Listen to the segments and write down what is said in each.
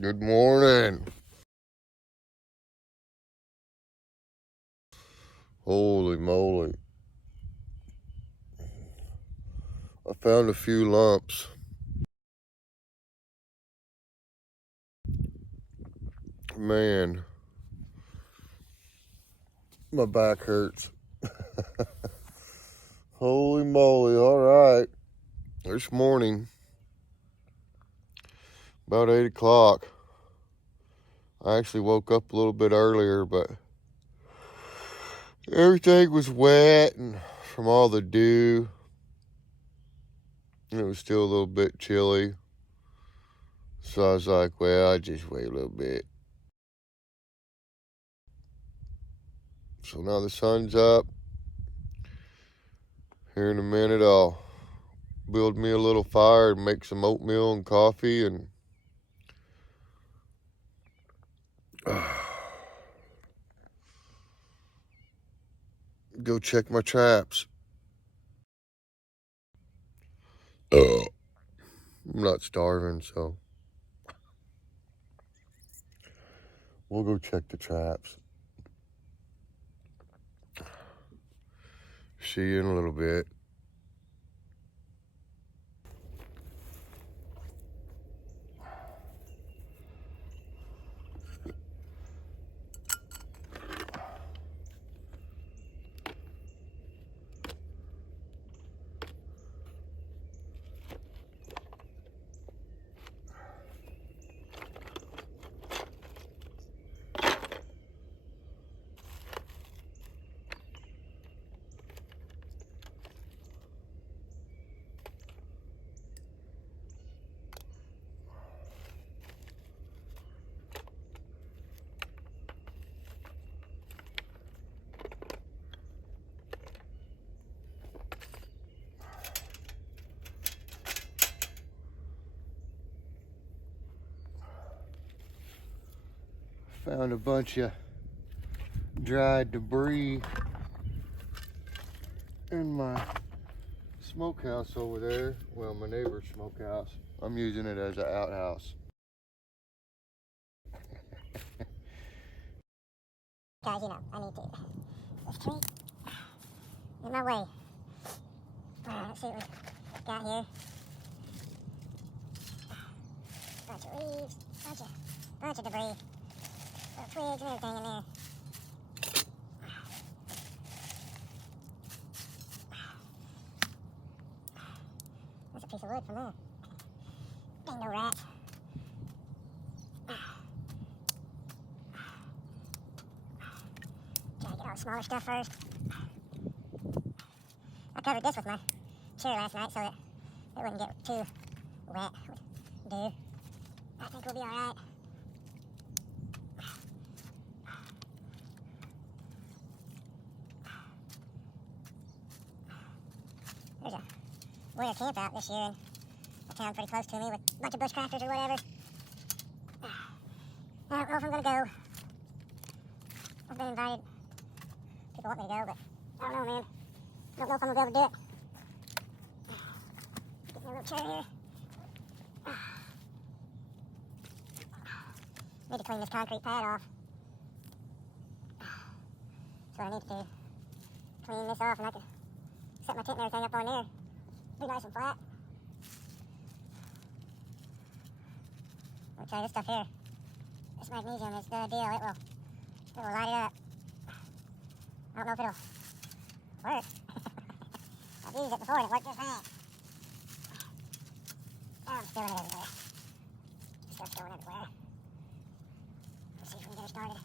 Good morning. Holy moly. I found a few lumps. Man, my back hurts. Holy moly. All right. This morning, about 8 o'clock, I actually woke up a little bit earlier, but everything was wet and from all the dew. And it was still a little bit chilly. So I was like, well, I just wait a little bit. So now the sun's up. Here in a minute, I'll build me a little fire and make some oatmeal and coffee and go check my traps. I'm not starving, so we'll go check the traps. See you in a little bit. Found a bunch of dried debris in my smokehouse over there. Well, my neighbor's smokehouse. I'm using it as an outhouse. Guys, I need to. This tree in my way. Let's see what we got here. Bunch of leaves, bunch of debris. Little twigs and everything in there. That's a piece of wood from there. Ain't no rat. Try to get all the smaller stuff first. I covered this with my chair last night so that it wouldn't get too wet with dew. I think we'll be alright. There's a winter campout this year in a town pretty close to me with a bunch of bushcrafters or whatever. I don't know if I'm going to go. I've been invited. People want me to go, but I don't know, man. I don't know if I'm going to be able to do it. Get me a little chair here. Need to clean this concrete pad off. That's what I need to do. Clean this off and I can set my tent and everything up on there. Be nice and flat. Let me try this stuff here. This magnesium is the deal. It will light it up. I don't know if it'll work. I've used it before and it worked just fine. I'm spilling it everywhere. Stuff's going everywhere. Let's see if we can get her started.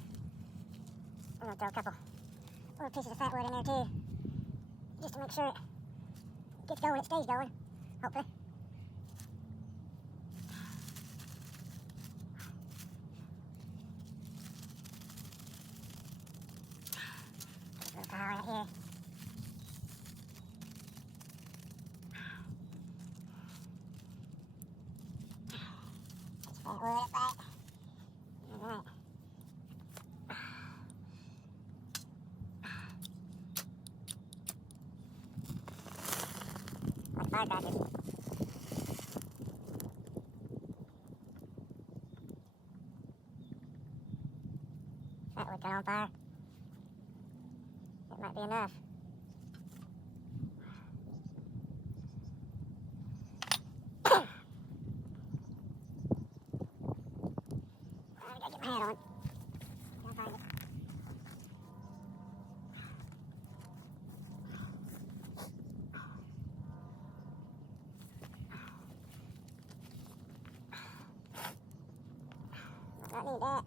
I'm going to throw a couple little pieces of fat wood in there too. Just to make sure it gets going, it stays going, hopefully. Just a little pile right here. Just fat wood up right. Alright. Like firecrackers. on fire. It might be enough. I gotta get my hat on. Gotta find it. I need that.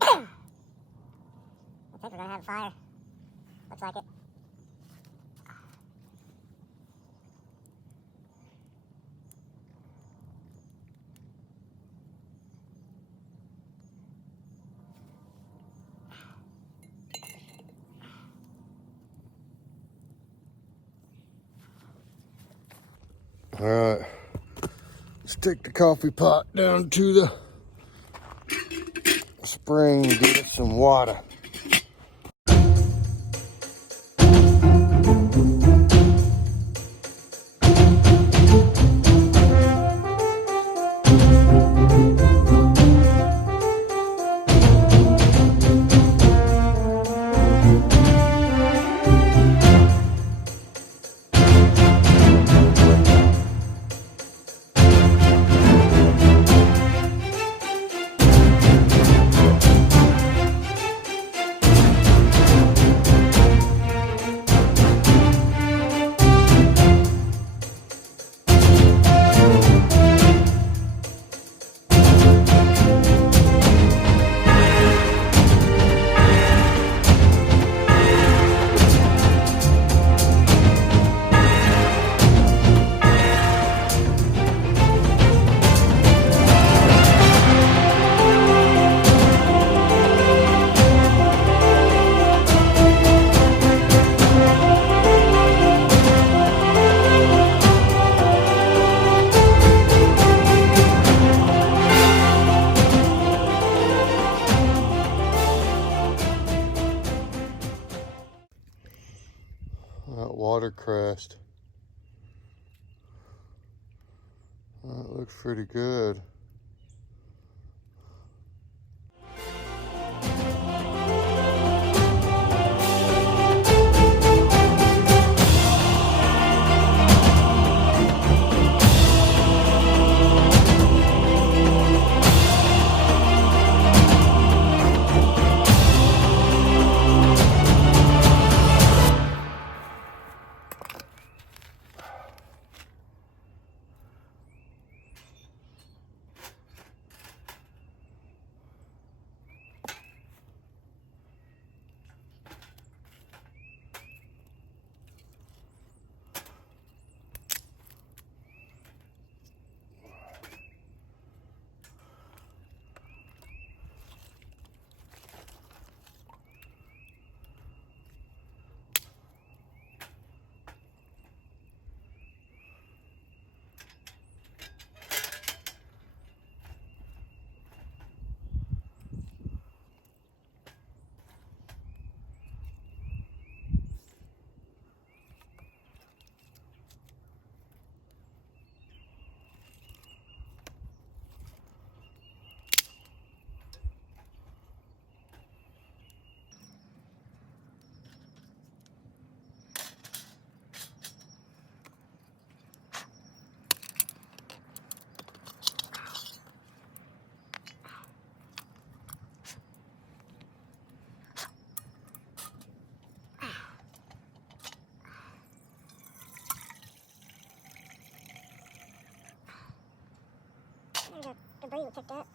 I think we're gonna have a fire. Looks like it. All right, let's take the coffee pot down to the spring and get it some water. That water crest. That looks pretty good. There's a debris we picked up.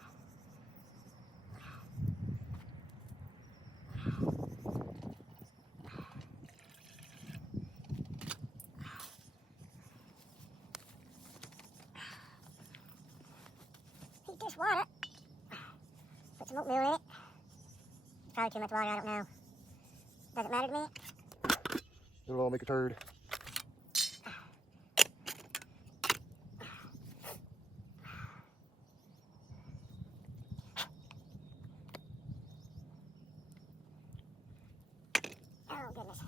Heat this water. Put some oatmeal in it. Probably too much water, I don't know. Doesn't matter to me. It'll all make a turd. Oh, goodness.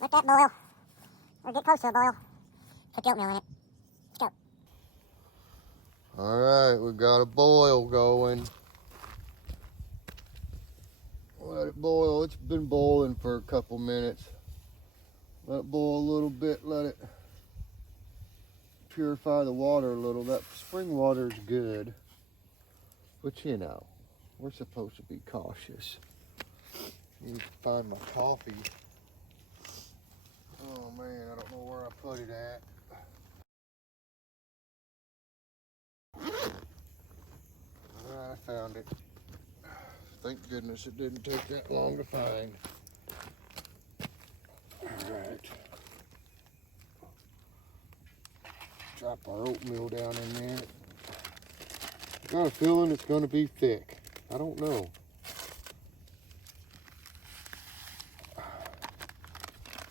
Let that boil. Or get close to a boil. Put the oatmeal in it. Let's go. All right, we got a boil going. Let it boil. It's been boiling for a couple minutes. Let it boil a little bit. Let it purify the water a little. That spring water is good. But you know, we're supposed to be cautious. Need to find my coffee. Oh man, I don't know where I put it at. Alright, I found it. Thank goodness it didn't take that long to find. Alright. Drop our oatmeal down in there. Got a feeling it's going to be thick. I don't know.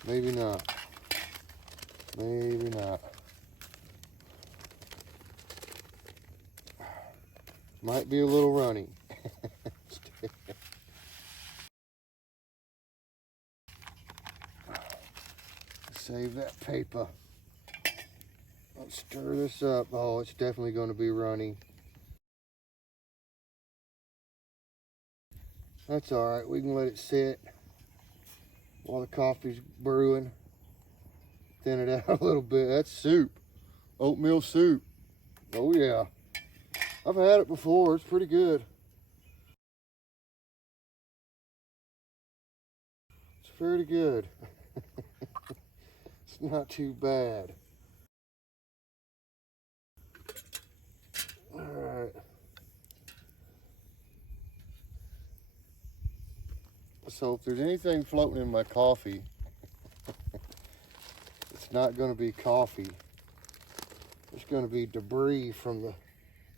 Maybe not. Maybe not. Might be a little runny. Save that paper. Let's stir this up. Oh, it's definitely going to be runny. That's all right. We can let it sit while the coffee's brewing. Thin it out a little bit. That's soup. Oatmeal soup. Oh yeah. I've had it before. It's pretty good. It's pretty good. It's not too bad. All right. So if there's anything floating in my coffee, it's not going to be coffee. It's going to be debris from the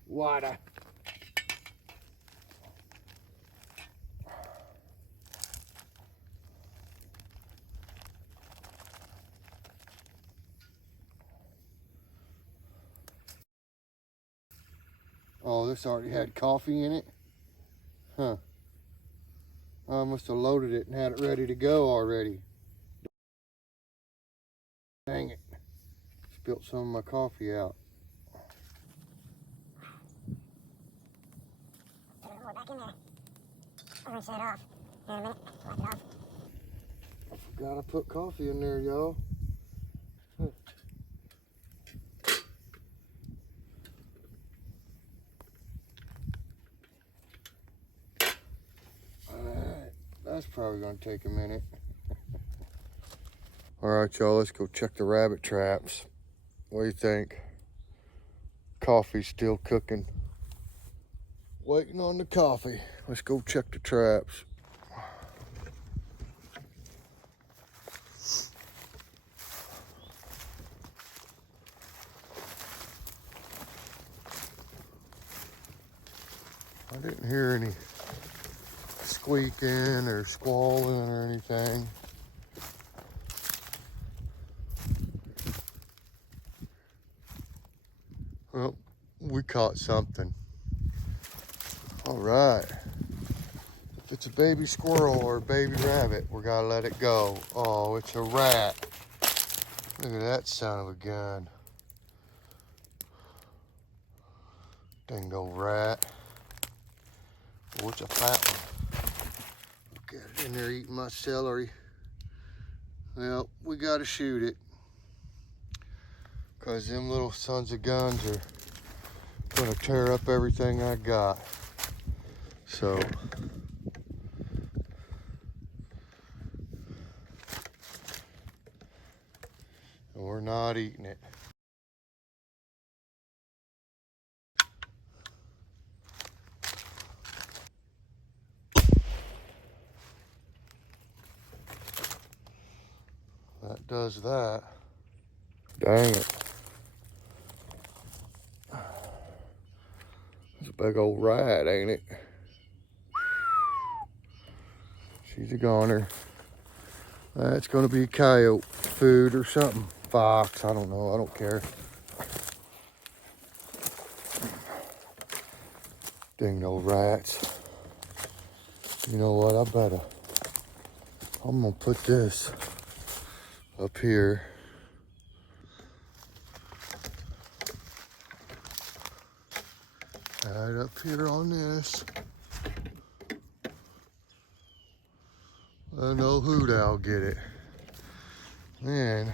water. Oh, this already had coffee in it? Huh. I must have loaded it and had it ready to go already. Dang it. Spilt some of my coffee out. Put a little more back in there. I'm gonna set it off. Here in a minute. Wipe it off. I forgot I put coffee in there, y'all. Huh. Alright, that's probably gonna take a minute. Alright, y'all, let's go check the rabbit traps. What do you think? Coffee's still cooking. Waiting on the coffee. Let's go check the traps. I didn't hear any squeaking or squalling or anything. Well, we caught something. All right. If it's a baby squirrel or a baby rabbit, we gotta let it go. Oh, it's a rat. Look at that son of a gun. Dingo rat. Oh, it's a fat one. Look at it in there eating my celery. Well, we gotta shoot it, because them little sons of guns are gonna tear up everything I got. So we're not eating it. That does that. Dang it. It's a big old rat, ain't it? She's a goner. That's gonna be coyote food or something. Fox, I don't know, I don't care. Dang old rats. You know what, I'm gonna put this up here. Right up here on this. I know who'll get it. Then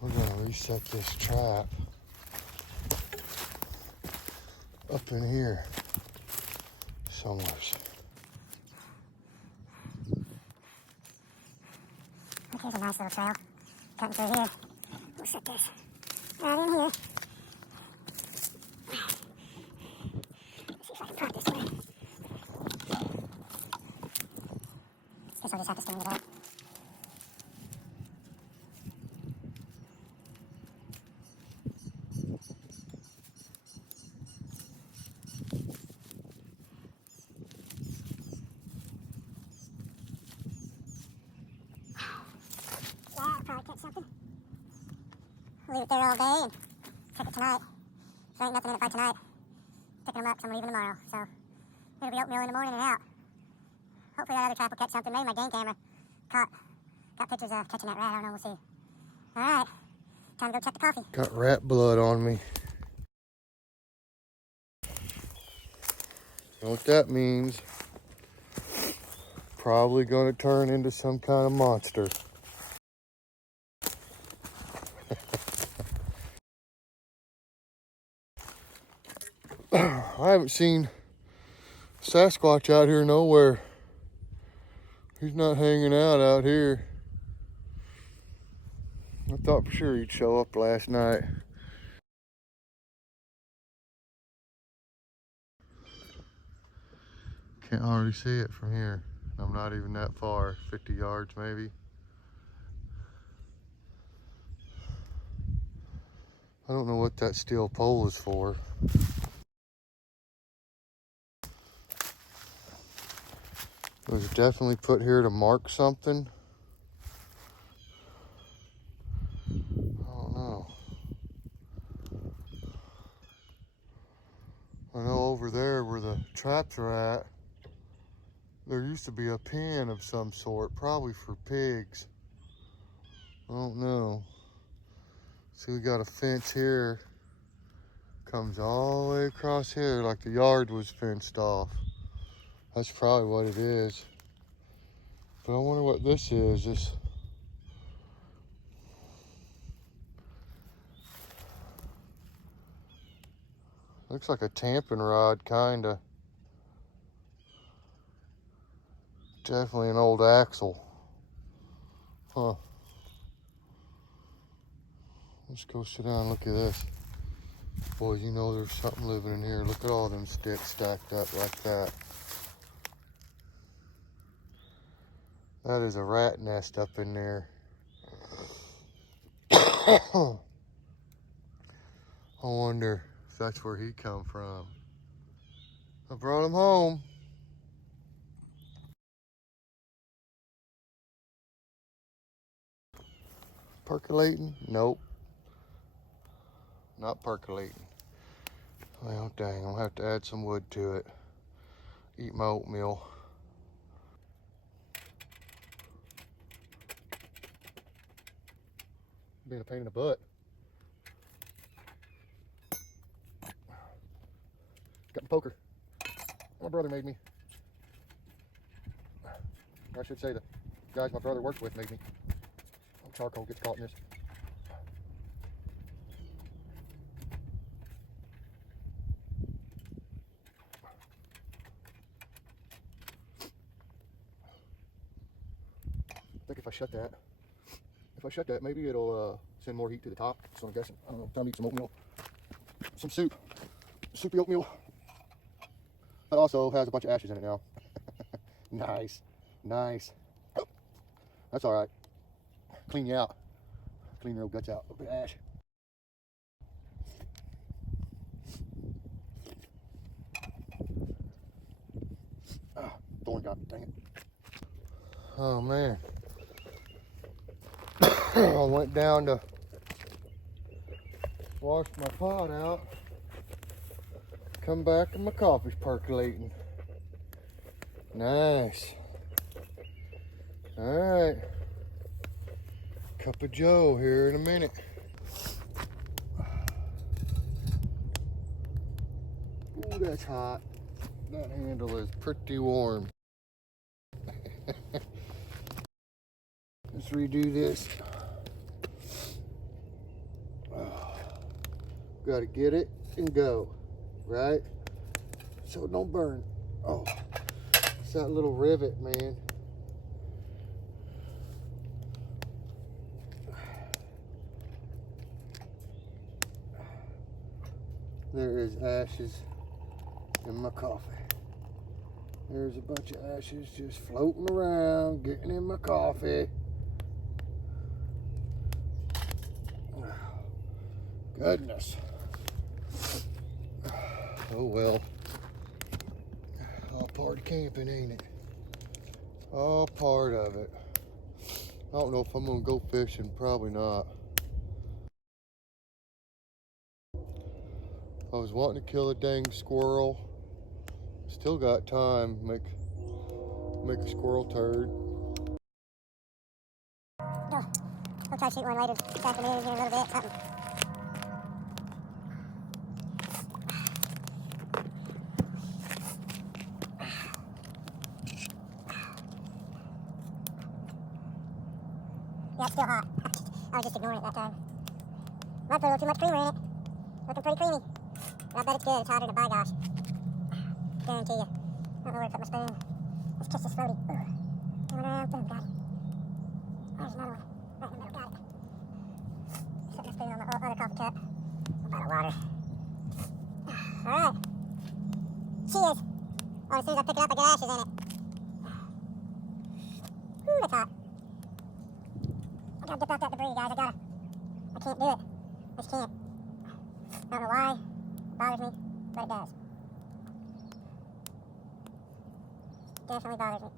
we're gonna reset this trap up in here somewhere. Here's a nice little trail cutting through here. We'll set this right in here. Let's see if I can pop this way. Guess I'll just have to stand it up. Yeah, I'll probably catch something. Leave it there all day and check it tonight. If there ain't nothing in it by tonight, picking them up, so I'm leaving tomorrow. So it'll be oatmeal in the morning and out. Hopefully that other trap will catch something. Maybe my game camera got pictures of catching that rat. I don't know. We'll see. All right, time to go check the coffee. Got rat blood on me. You know what that means? Probably gonna turn into some kind of monster. I haven't seen Sasquatch out here nowhere. He's not hanging out here. I thought for sure he'd show up last night. Can't hardly see it from here. I'm not even that far, 50 yards maybe. I don't know what that steel pole is for. It was definitely put here to mark something. I don't know. I know over there where the traps are at, there used to be a pen of some sort, probably for pigs. I don't know. See, we got a fence here. Comes all the way across here like the yard was fenced off. That's probably what it is. But I wonder what this is. This looks like a tamping rod, kinda. Definitely an old axle. Huh. Let's go sit down and look at this. Boy, you know there's something living in here. Look at all them sticks stacked up like that. That is a rat nest up in there. I wonder if that's where he come from. I brought him home. Percolating? Nope. Not percolating. Well, dang, I'll have to add some wood to it. Eat my oatmeal. Being a pain in the butt. Got the poker. My brother made me. I should say the guys my brother works with made me. Charcoal gets caught in this. I think if I shut that, maybe it'll send more heat to the top. So I'm guessing, I don't know, time to eat some oatmeal. Some soup. Soupy oatmeal. That also has a bunch of ashes in it now. Nice. Nice. Oh, that's all right. Clean you out. Clean your old guts out. A little bit of ash. Ah, thorn got it, dang it. Oh man. I went down to wash my pot out. Come back and my coffee's percolating. Nice. All right. Cup of Joe here in a minute. Ooh, that's hot. That handle is pretty warm. Let's redo this. Gotta get it and go, right? So it don't burn. Oh, it's that little rivet, man. There is ashes in my coffee. There's a bunch of ashes just floating around, getting in my coffee. Goodness. Oh well. All part of camping, ain't it? All part of it. I don't know if I'm gonna go fishing, probably not. I was wanting to kill a dang squirrel. Still got time. Make a squirrel turd. We'll try to shoot one later this afternoon here in a little bit, something. Yeah, it's still hot. I was just ignoring it that time. Might put a little too much creamer in it. Looking pretty creamy. But I bet it's good. It's hotter than by gosh. Guarantee you. I don't know where to put my spoon. Let's catch this floaty. Ugh. Coming around. Boom, got it. There's another one. Right in the middle. Got it. Set my spoon on the other coffee cup. A bottle of water. Alright. Cheers. Oh, as soon as I pick it up, I get ashes in it. Ooh, that's hot. I gotta dip out that debris, guys. I can't do it. I just can't. I don't know why it bothers me, but it does. Definitely bothers me.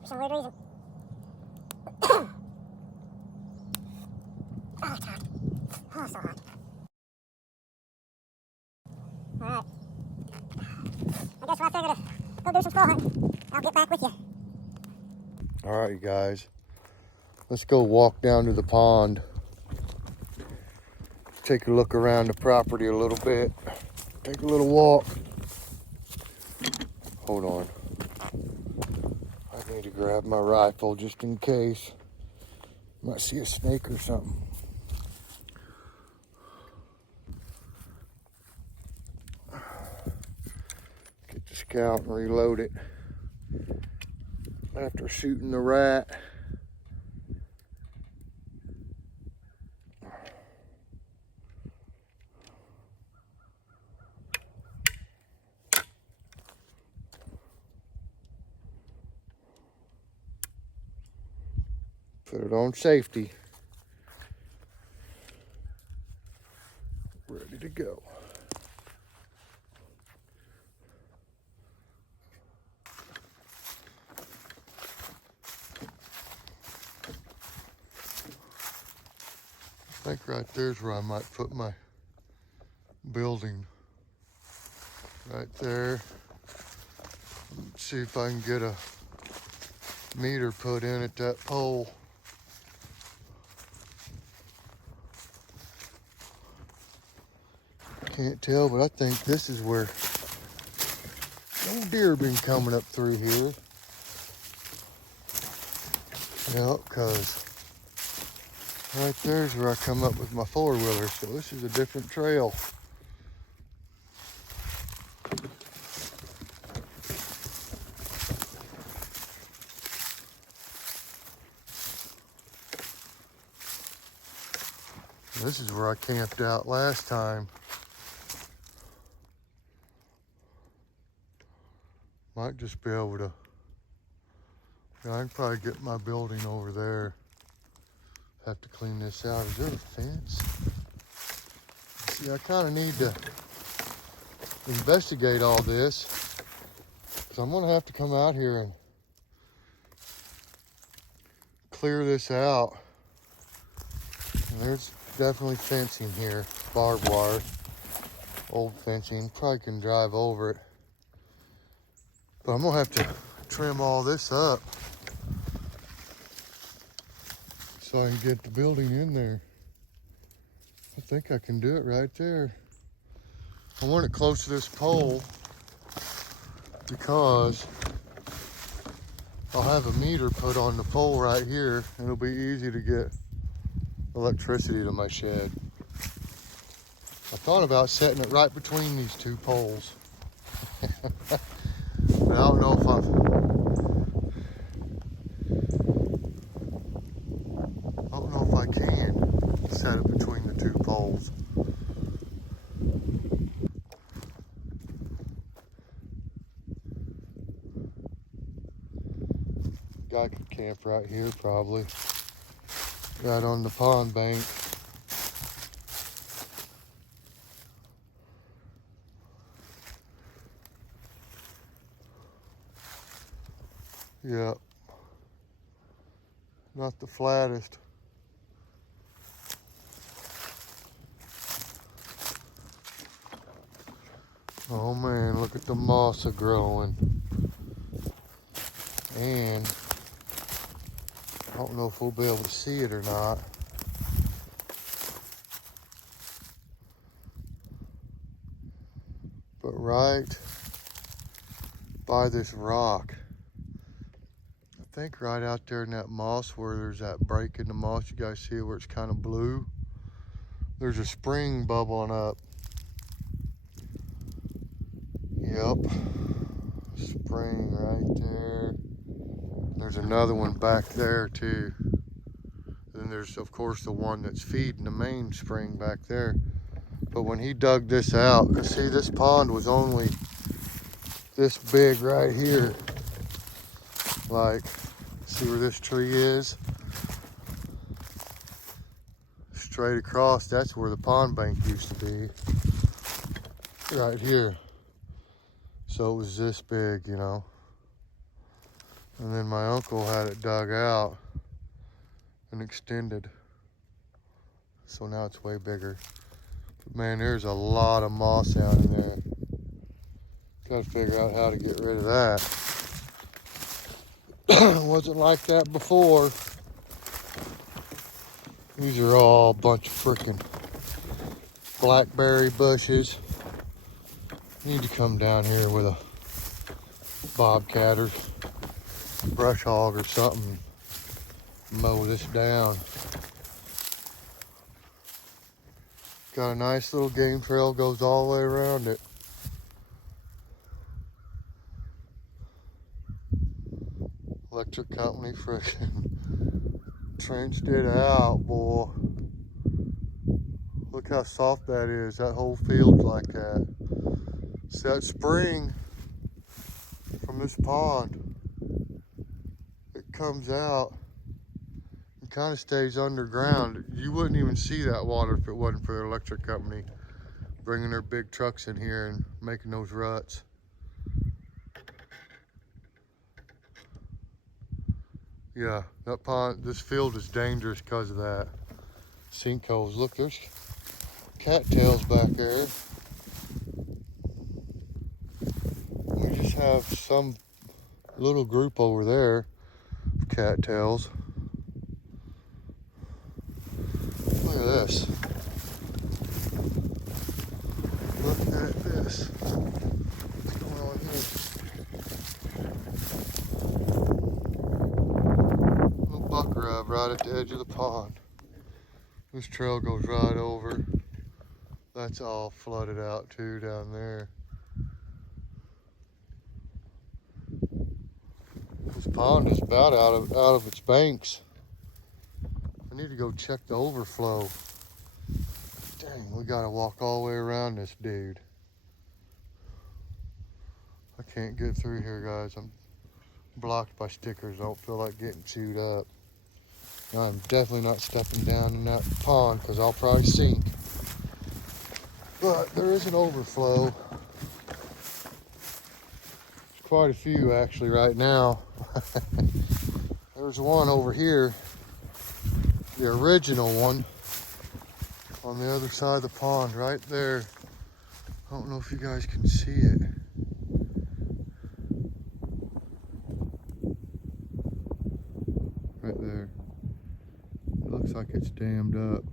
For some weird reason. Oh, it's hot. Oh, so hot. Alright. I guess I figured to go do some squirrel hunting. I'll get back with you. All right, guys. Let's go walk down to the pond. Take a look around the property a little bit. Take a little walk. Hold on. I need to grab my rifle just in case. Might see a snake or something. Get the scout and reload it. After shooting the rat. Put it on safety. Ready to go. I think right there's where I might put my building. Right there. See if I can get a meter put in at that pole. Can't tell, but I think this is where old deer been coming up through here. Yeah, because right there's where I come up with my four-wheeler, so this is a different trail. This is where I camped out last time. Might just be able to, yeah, I can probably get my building over there. Have to clean this out. Is there a fence? See, I kind of need to investigate all this, because I'm going to have to come out here and clear this out. And there's definitely fencing here, barbed wire, old fencing. Probably can drive over it. But I'm gonna have to trim all this up so I can get the building in there. I think I can do it right there. I want it close to this pole because I'll have a meter put on the pole right here, and it'll be easy to get electricity to my shed. I thought about setting it right between these two poles. But I don't know if I can set it between the two poles. Guy could camp right here probably. Right on the pond bank. Yep. Not the flattest. Oh man, look at the moss growing. And I don't know if we'll be able to see it or not. But right by this rock, I think right out there in that moss where there's that break in the moss, you guys see where it's kind of blue? There's a spring bubbling up. Yep, spring right there. There's another one back there too. Then there's of course the one that's feeding the main spring back there. But when he dug this out, cause see this pond was only this big right here. Like, see where this tree is? Straight across, that's where the pond bank used to be. Right here. So it was this big, you know. And then my uncle had it dug out and extended. So now it's way bigger. But man, there's a lot of moss out in there. Gotta figure out how to get rid of that. It wasn't like that before. These are all a bunch of freaking blackberry bushes. Need to come down here with a bobcat or brush hog or something, mow this down. Got a nice little game trail, goes all the way around it. Electric company frickin' trenched it out, boy. Look how soft that is. That whole field's like that. See that spring from this pond, it comes out and kind of stays underground. You wouldn't even see that water if it wasn't for the electric company bringing their big trucks in here and making those ruts. Yeah, that pond, this field is dangerous because of that. Sinkholes. Look, there's cattails back there. We just have some little group over there of cattails. Look at this. Look at this. What's going on here? Little buck rub right at the edge of the pond. This trail goes right over. That's all flooded out too down there. This pond is about out of its banks. I need to go check the overflow. Dang, we gotta walk all the way around this dude. I can't get through here, guys. I'm blocked by stickers. I don't feel like getting chewed up. I'm definitely not stepping down in that pond because I'll probably sink. But there is an overflow. There's quite a few actually right now. There's one over here, the original one, on the other side of the pond right there. I don't know if you guys can see it. Right there. It looks like it's dammed up.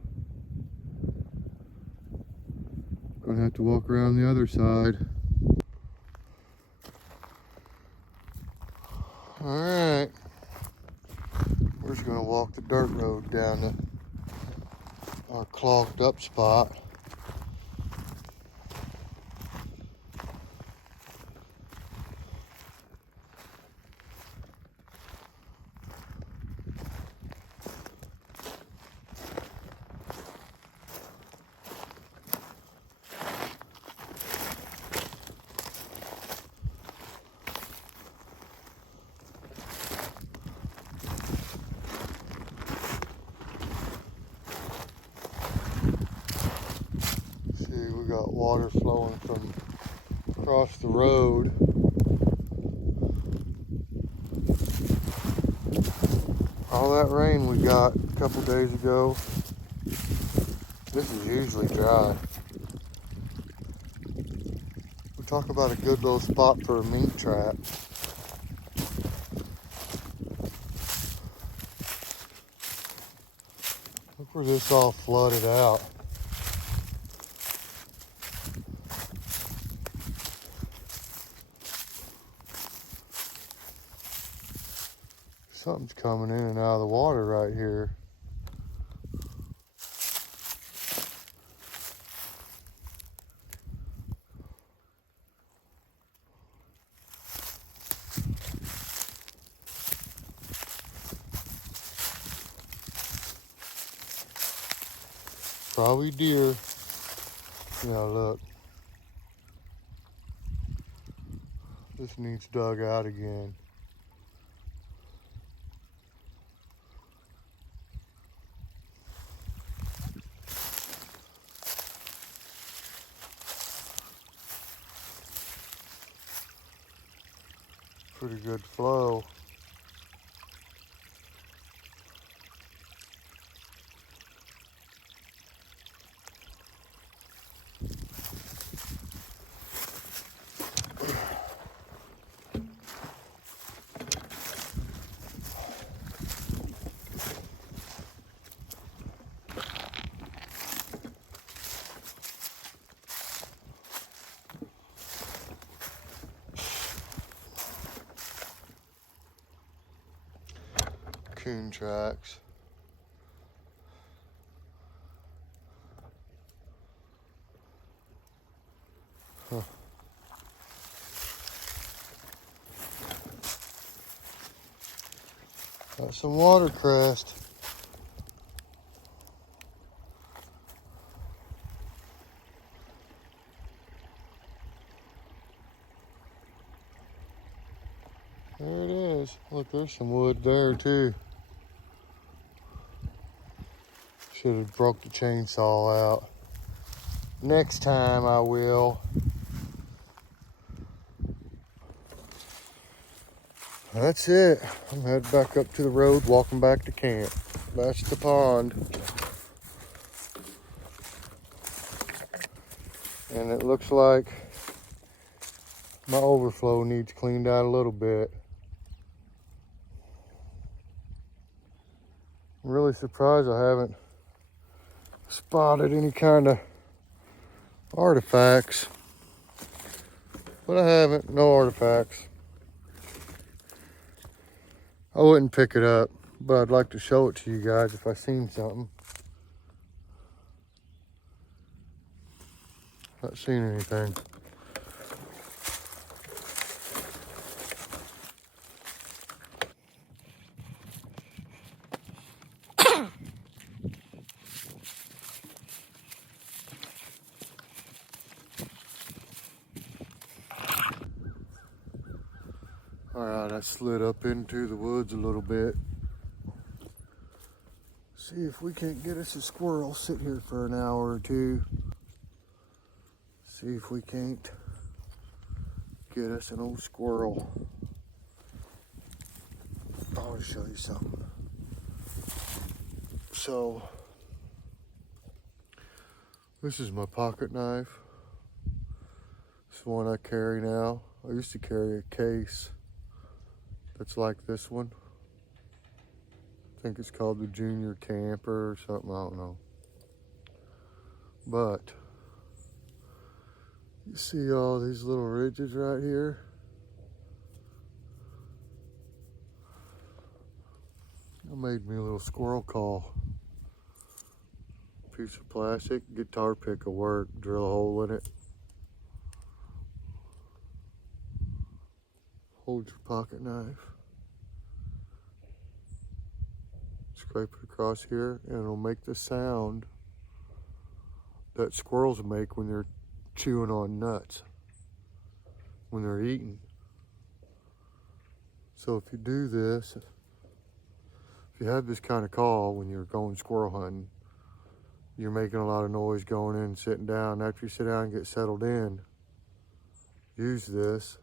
Of Gonna have to walk around the other side. All right. We're just gonna walk the dirt road down to our clogged up spot. See, we got water flowing from across the road. All that rain we got a couple days ago, this is usually dry. We talk about a good little spot for a meat trap. Look where this all flooded out. Something's coming in and out of the water right here. Probably deer. Yeah, look. This needs dug out again. Pretty good flow. Coon tracks. Huh. Got some watercress. There it is. Look, there's some wood there too. Should have broke the chainsaw out. Next time I will. That's it. I'm heading back up to the road, walking back to camp. That's the pond. And it looks like my overflow needs cleaned out a little bit. I'm really surprised I haven't spotted any kind of artifacts. But I haven't, no artifacts. I wouldn't pick it up, but I'd like to show it to you guys if I seen something. Not seen anything. All right, I slid up into the woods a little bit. See if we can't get us a squirrel. Sit here for an hour or two. See if we can't get us an old squirrel. I want to show you something. So, this is my pocket knife. It's the one I carry now. I used to carry a case that's like this one. I think it's called the Junior Camper or something, I don't know. But You see all these little ridges right here? I made me a little squirrel call. Piece of plastic, guitar pick will work, drill a hole in it. Hold your pocket knife. Scrape it across here and it'll make the sound that squirrels make when they're chewing on nuts, when they're eating. So if you do this, if you have this kind of call when you're going squirrel hunting, you're making a lot of noise going in and sitting down. After you sit down and get settled in, use this.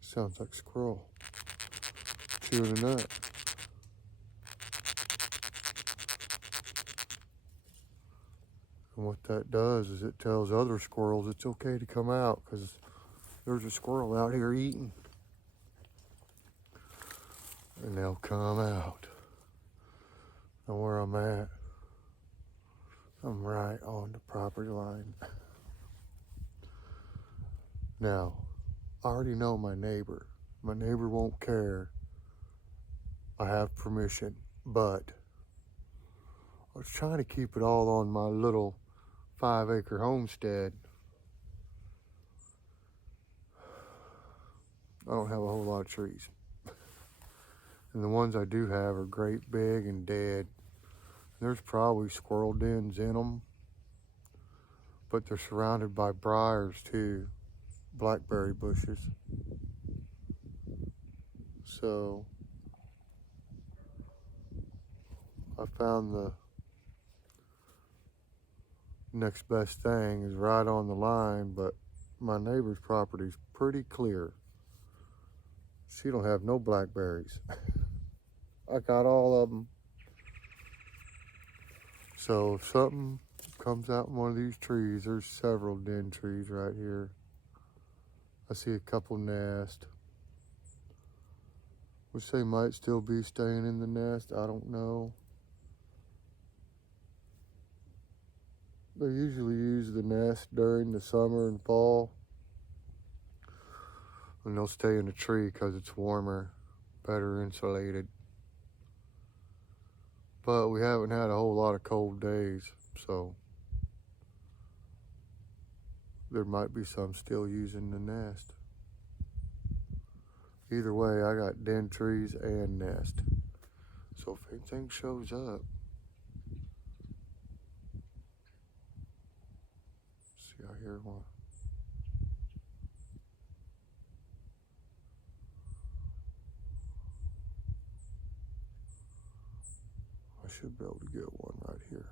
Sounds like a squirrel chewing a nut. And what that does is it tells other squirrels it's okay to come out because there's a squirrel out here eating. And they'll come out. And where I'm at, I'm right on the property line. Now, I already know my neighbor. My neighbor won't care. I have permission, but I was trying to keep it all on my little 5-acre homestead. I don't have a whole lot of trees. And the ones I do have are great big and dead. There's probably squirrel dens in them, but they're surrounded by briars too, blackberry bushes. So I found the next best thing is right on the line, but my neighbor's property is pretty clear. She don't have no blackberries. I got all of them. So if something comes out in one of these trees, there's several den trees right here. I see a couple nests, which they might still be staying in the nest. I don't know. They usually use the nest during the summer and fall. And they'll stay in the tree because it's warmer, better insulated. But we haven't had a whole lot of cold days, so there might be some still using the nest. Either way, I got den trees and nest. So if anything shows up, see, I hear one. I should be able to get one right here.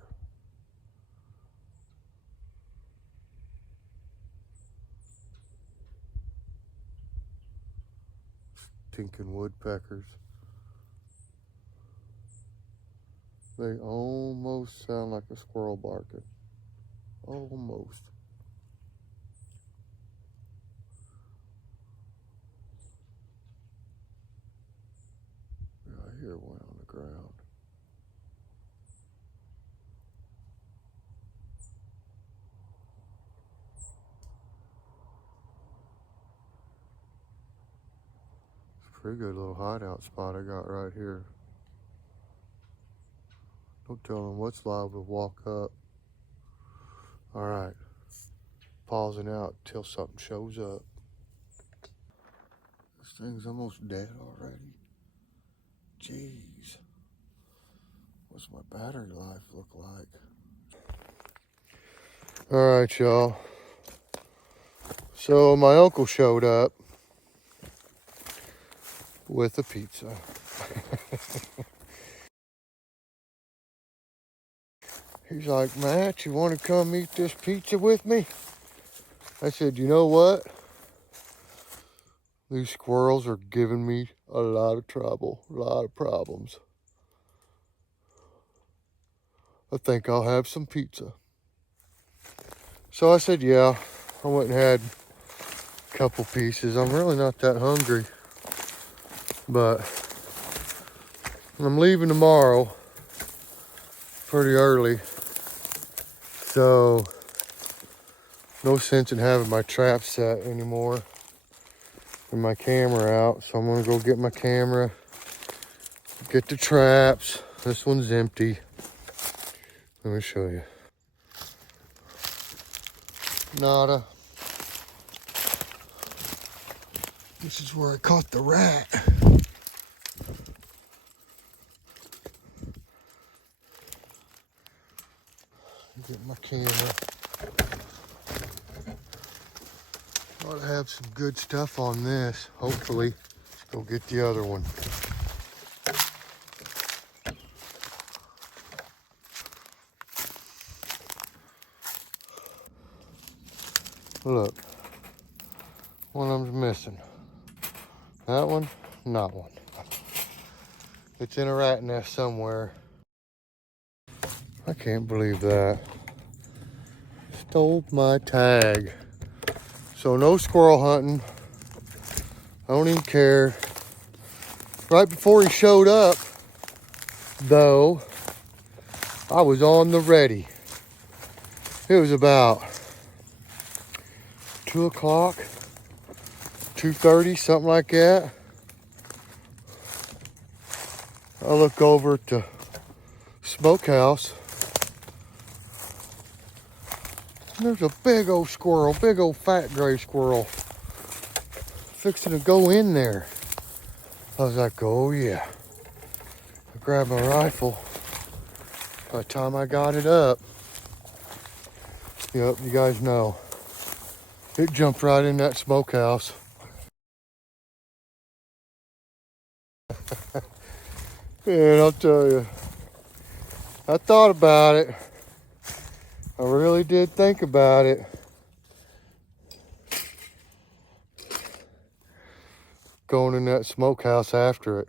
Stinking woodpeckers. They almost sound like a squirrel barking. Almost. Yeah, I hear one on the ground. Pretty good little hideout spot I got right here. Don't tell them what's liable to walk up. All right, pausing out till something shows up. This thing's almost dead already. Jeez, what's my battery life look like? All right, y'all. So my uncle showed up with a pizza. He's like, Matt, you want to come eat this pizza with me? I said, you know what? These squirrels are giving me a lot of trouble, a lot of problems. I think I'll have some pizza. So I said, yeah. I went and had a couple pieces. I'm really not that hungry, but I'm leaving tomorrow pretty early, so no sense in having my trap set anymore and my camera out. So I'm gonna go get my camera, get the traps. This one's empty. Let me show you. Nada. This is where I caught the rat. Get my camera. Ought to have some good stuff on this, hopefully. Let's go get the other one. Look, one of them's missing. That one, not one. It's in a rat nest somewhere. I can't believe that. Stole my tag. So no squirrel hunting. I don't even care. Right before he showed up, though, I was on the ready. It was about 2 o'clock, 2:30, something like that. I look over at the smokehouse. And there's a big old squirrel, big old fat gray squirrel, fixing to go in there. I was like, oh yeah. I grabbed my rifle. By the time I got it up, yep, you guys know, it jumped right in that smokehouse. And I'll tell you, I thought about it. I really did think about it. Going in that smokehouse after it.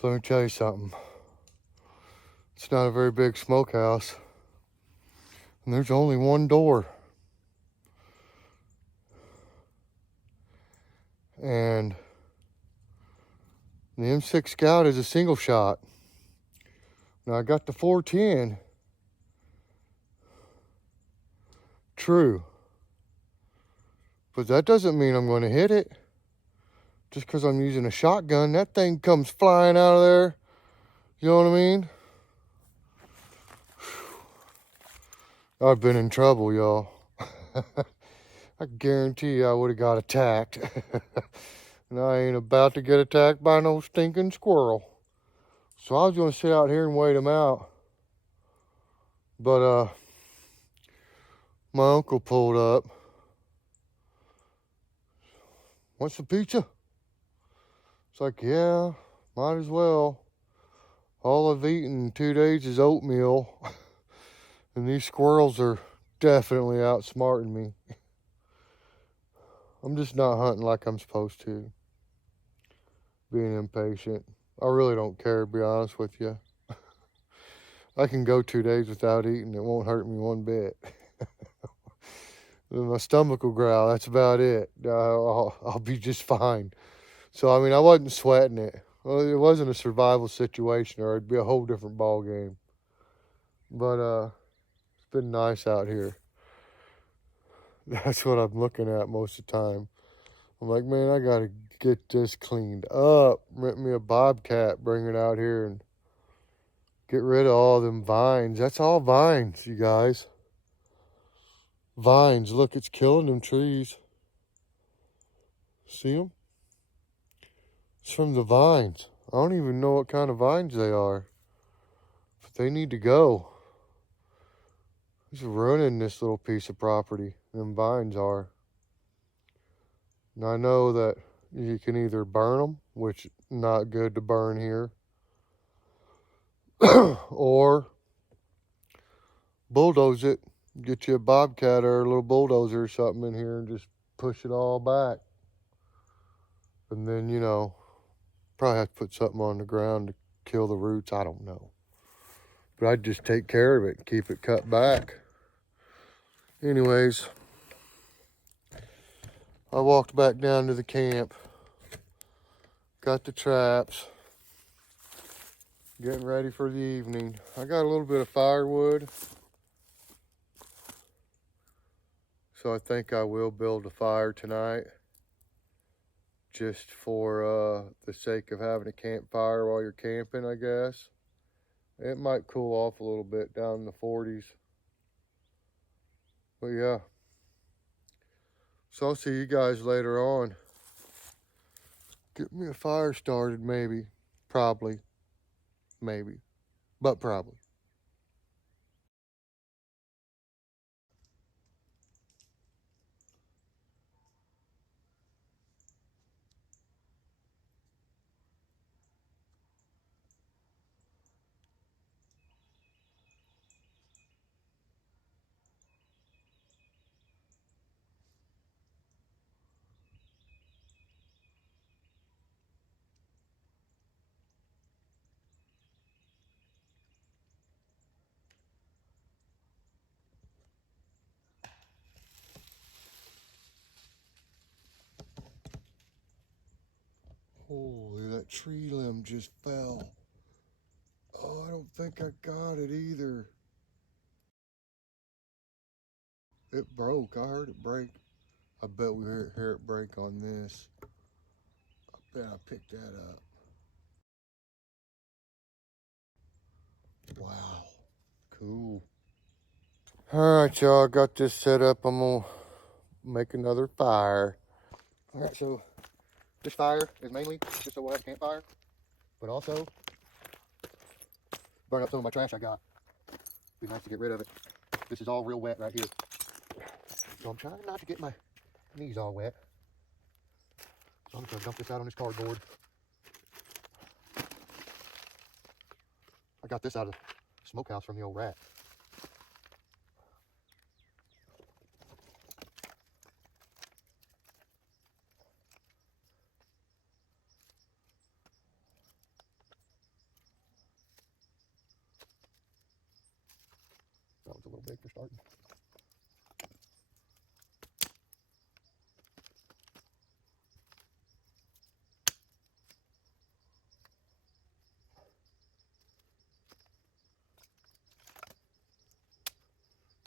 So let me tell you something. It's not a very big smokehouse. And there's only one door. And the M6 Scout is a single shot. Now I got the 410. True. But that doesn't mean I'm going to hit it. Just because I'm using a shotgun, that thing comes flying out of there. You know what I mean? I've been in trouble, y'all. I guarantee you I would have got attacked. And I ain't about to get attacked by no stinking squirrel. So I was going to sit out here and wait him out. But my uncle pulled up. Want some pizza? It's like, yeah, might as well. All I've eaten in 2 days is oatmeal. And these squirrels are definitely outsmarting me. I'm just not hunting like I'm supposed to. Being impatient. I really don't care, to be honest with you. I can go 2 days without eating. It won't hurt me one bit. My stomach will growl. That's about it. I'll be just fine. So, I mean, I wasn't sweating it. Well, it wasn't a survival situation, or it'd be a whole different ball game. But it's been nice out here. That's what I'm looking at most of the time. I'm like, man, I gotta get this cleaned up. Rent me a bobcat, bring it out here, and get rid of all them vines. That's all vines, you guys. Vines. Look, it's killing them trees. See them? It's from the vines. I don't even know what kind of vines they are. But they need to go. It's ruining this little piece of property. Them vines are. And I know that you can either burn them, which not good to burn here, or bulldoze it. Get you a bobcat or a little bulldozer or something in here and just push it all back. And then, you know, probably have to put something on the ground to kill the roots. I don't know. But I'd just take care of it and keep it cut back. Anyways, I walked back down to the camp. Got the traps. Getting ready for the evening. I got a little bit of firewood. So I think I will build a fire tonight. Just for the sake of having a campfire while you're camping, I guess. It might cool off a little bit down in the 40s. But yeah. So I'll see you guys later on. Get me a fire started, maybe. Probably. Maybe. But probably. Holy, that tree limb just fell. Oh, I don't think I got it either. It broke. I heard it break. I bet we hear it break on this. I bet I picked that up. Wow. Cool. Alright, y'all. Got this set up. I'm going to make another fire. Alright, so this fire is mainly just so we'll have a campfire, but also burn up some of my trash I got. Be nice to get rid of it. This is all real wet right here. So I'm trying not to get my knees all wet. So I'm just gonna dump this out on this cardboard. I got this out of the smokehouse from the old rat. That was a little big for starting.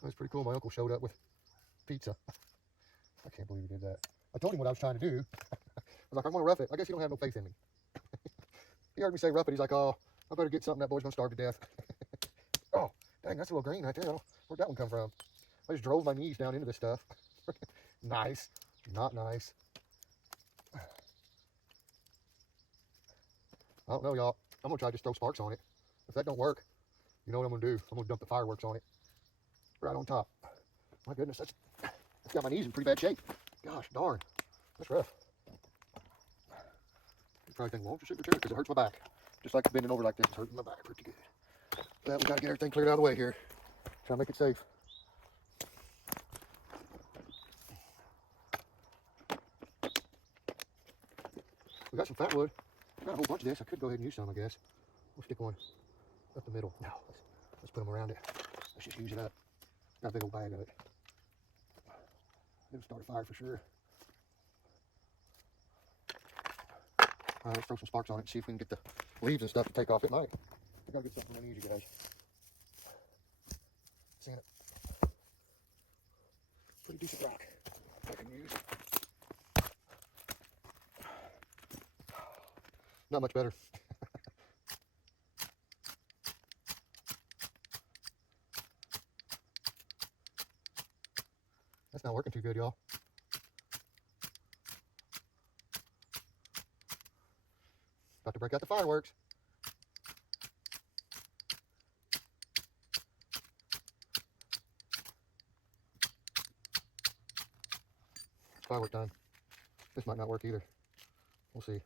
That's pretty cool. My uncle showed up with pizza. I can't believe he did that. I told him what I was trying to do. I was like, I'm gonna rough it. I guess he don't have no faith in me. He heard me say rough it. He's like, oh, I better get something. That boy's gonna starve to death. Oh, dang, that's a little green right there. Where'd that one come from? I just drove my knees down into this stuff. Nice. Not nice. I don't know, y'all. I'm gonna try to just throw sparks on it. If that don't work, you know what I'm gonna do? I'm gonna dump the fireworks on it. Right on top. My goodness, that's got my knees in pretty bad shape. Gosh darn. That's rough. You probably think, won't you sit in the chair? Because it hurts my back. Just like bending over like this, it's hurting my back pretty good. But we gotta get everything cleared out of the way here. Try to make it safe. We got some fat wood. We got a whole bunch of this. I could go ahead and use some, I guess. We'll stick one up the middle. No, let's put them around it. Let's just use it up. Got a big old bag of it. It'll start a fire for sure. All right, let's throw some sparks on it and see if we can get the leaves and stuff to take off. It might. I gotta get something I need, you guys. Seeing it. Pretty decent rock I can use. Not much better. That's not working too good, y'all. About to break out the fireworks. Firework time. This might not work either. We'll see.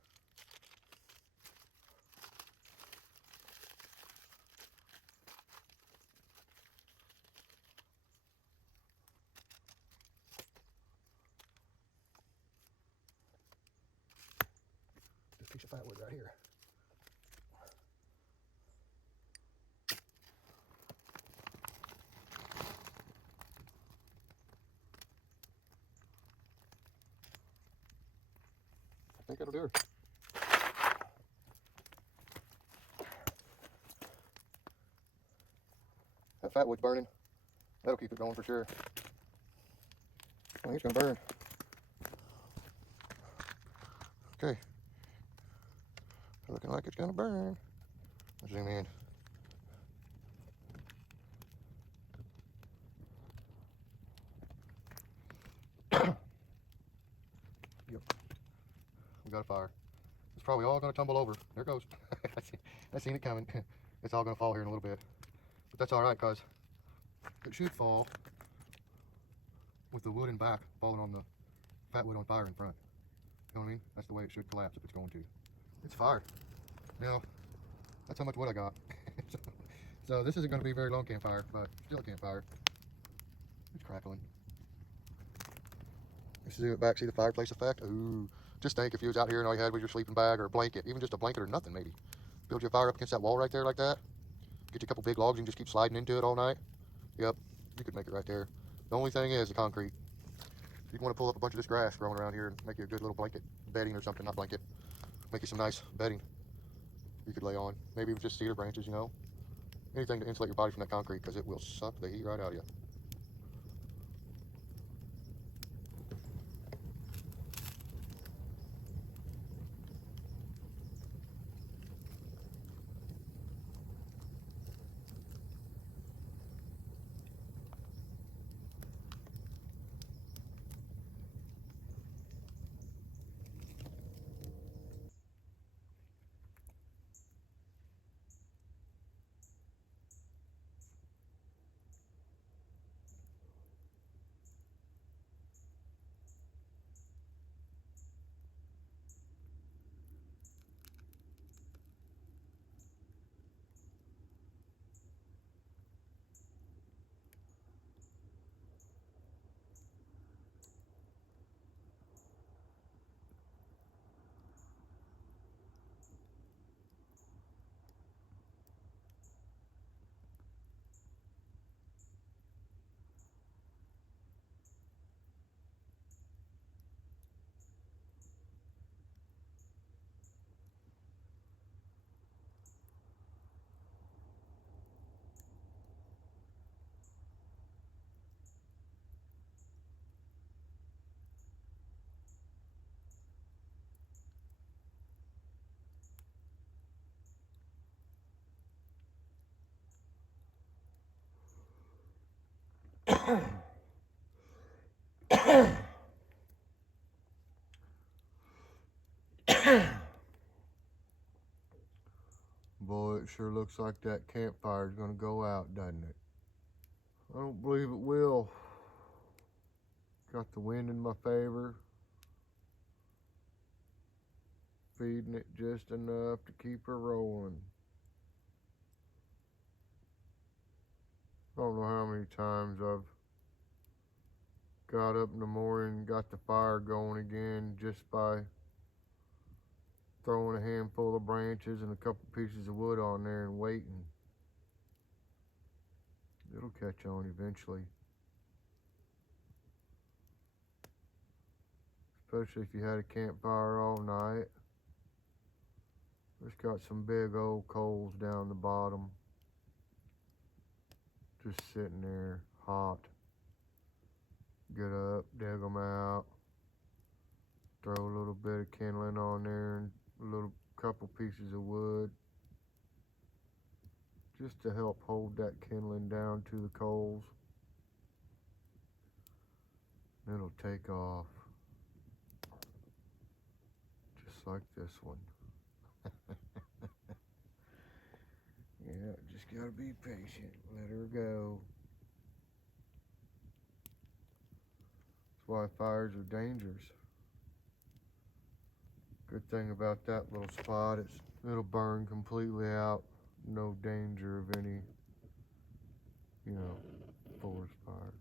This piece of firewood right here. I think that'll do her. That fat wood's burning. That'll keep it going for sure. Oh, he's gonna burn. Okay. Looking like it's gonna burn. Let's zoom in. Yep. We got a fire. It's probably all gonna tumble over. There it goes. I seen it coming. It's all gonna fall here in a little bit. But that's alright, because it should fall with the wood in back falling on the fat wood on fire in front. You know what I mean? That's the way it should collapse if it's going to. It's fire. Now, that's how much wood I got. So this isn't going to be a very long campfire, but still a campfire. It's crackling. You see it back, see the fireplace effect? Ooh. Just think if you was out here and all you had was your sleeping bag or a blanket, even just a blanket or nothing maybe. Build your fire up against that wall right there like that. Get you a couple big logs and just keep sliding into it all night. Yep, you could make it right there. The only thing is the concrete. You want to pull up a bunch of this grass growing around here and make you a good little blanket bedding or something, not blanket. Make you some nice bedding you could lay on. Maybe with just cedar branches, you know. Anything to insulate your body from that concrete, because it will suck the heat right out of you. Boy, it sure looks like that campfire's gonna go out, doesn't it? I don't believe it will. Got the wind in my favor. Feeding it just enough to keep her rolling. I don't know how many times I've got up in the morning and got the fire going again just by throwing a handful of branches and a couple pieces of wood on there and waiting. It'll catch on eventually. Especially if you had a campfire all night. It's got some big old coals down the bottom. Just sitting there, hot. Get up, dig them out. Throw a little bit of kindling on there and a little couple pieces of wood. Just to help hold that kindling down to the coals. It'll take off. Just like this one. Yeah, just gotta be patient. Let her go. That's why fires are dangerous. Good thing about that little spot is it'll burn completely out. No danger of any, forest fire.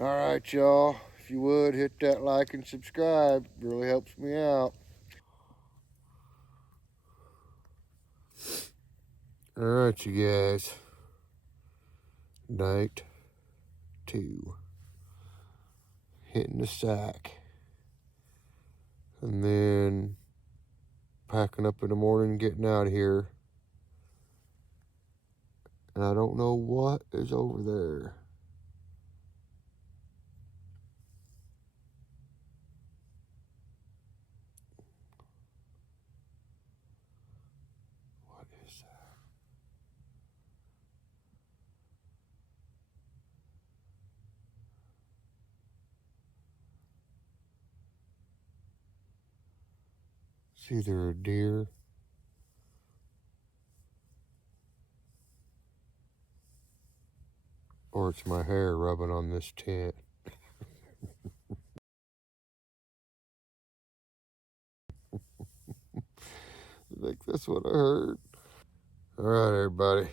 All right, y'all. If you would, hit that like and subscribe. It really helps me out. All right, you guys. Night 2. Hitting the sack. And then packing up in the morning and getting out of here. And I don't know what is over there. What is that? It's either a deer or it's my hair rubbing on this tent. I think that's what I heard. All right, everybody.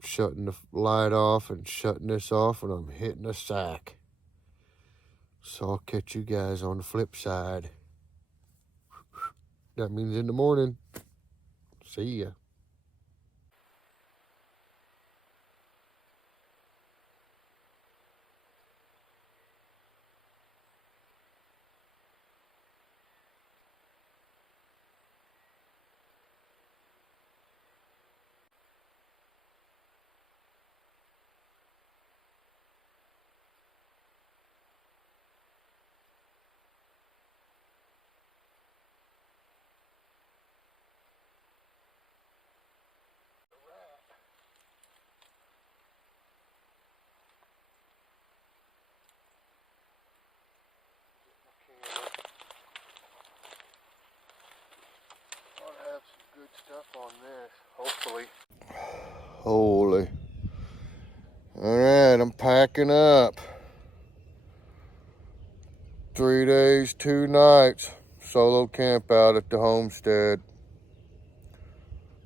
Shutting the light off and shutting this off, and I'm hitting a sack. So I'll catch you guys on the flip side. That means in the morning. See ya. I'll have some good stuff on this, hopefully. Holy. Alright, I'm packing up. 3 days, 2 nights. Solo camp out at the Homestead.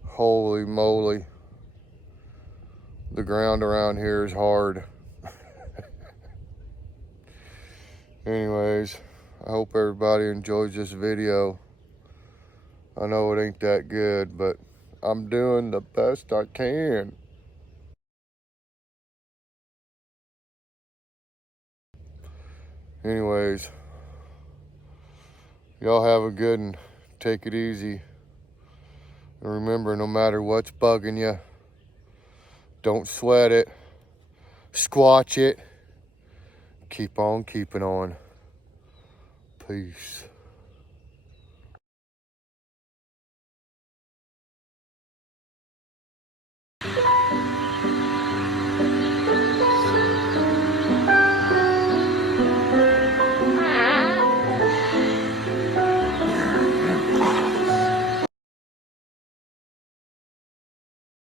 Holy moly. The ground around here is hard. Anyways, I hope everybody enjoys this video. I know it ain't that good, but I'm doing the best I can. Anyways, y'all have a good one. Take it easy. And remember, no matter what's bugging you, don't sweat it. Squatch it. Keep on keeping on. Peace.